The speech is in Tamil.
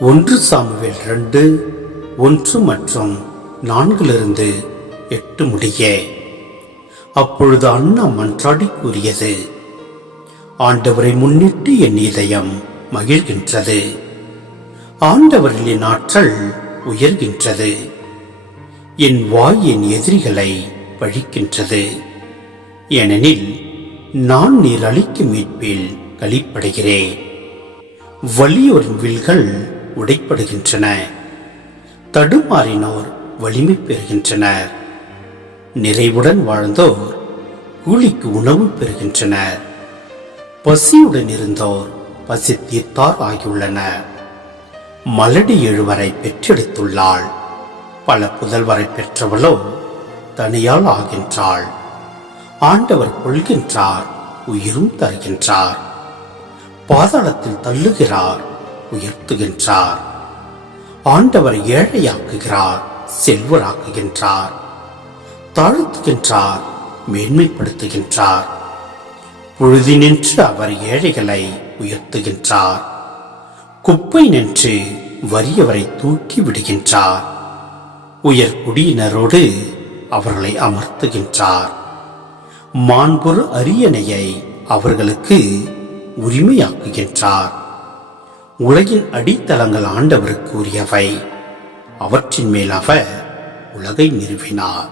ஒன்று சாமுவேல் ரெண்டு ஒன்று மற்றும் நான்கிலிருந்து எட்டு முடிய. அப்பொழுது அண்ணா மன்றாடி கூறியது ஆண்டவரை முன்னிட்டு என் இதயம் மகிழ்கின்றது. ஆண்டவர்களின் ஆற்றல் உயர்கின்றது. என் வாய் என் எதிரிகளை பழிக்கின்றது. ஏனெனில் நான் நீர் அளிக்கும் மீட்பில் கழிப்படைகிறேன் வலியோரின் வில்கள் உடைப்படுகின்றன தடுமாறினோர் வலிமை பெறுகின்றனர். நிறைவுடன் வாழ்ந்தோர் கூலிக்கு உணவு பெறுகின்றனர். பசியுடன் இருந்தோர் பசி தீர்த்தார் ஆகியுள்ளனர். மலடி எழுவரை பெற்றெடுத்துள்ளாள். பல புதல்வரை பெற்றவளோ தனியால் ஆகின்றாள். ஆண்டவர் கொள்கின்றார் உயிரும் தருகின்றார். பாதாளத்தில் தள்ளுகிறார் உயர்த்துகின்றார். ஆண்டவர் ஏழையாக்குகிறார் செல்வராக்குகின்றார். தாழ்த்துகின்றார் மேன்மைப்படுத்துகின்றார். புழுதி நின்று அவர் ஏழைகளை உயர்த்துகின்றார். குப்பை நின்று வறியவரை தூக்கி விடுகின்றார். உயர் குடியினரோடு அவர்களை அமர்த்துகின்றார். மாண்புறு அரியணையை அவர்களுக்கு உரிமையாக்குகின்றார். உலகின் அடித்தளங்கள் ஆண்டவருக்கு உரியவை அவற்றின் மேல் அவர் உலகை நிறுவினார்.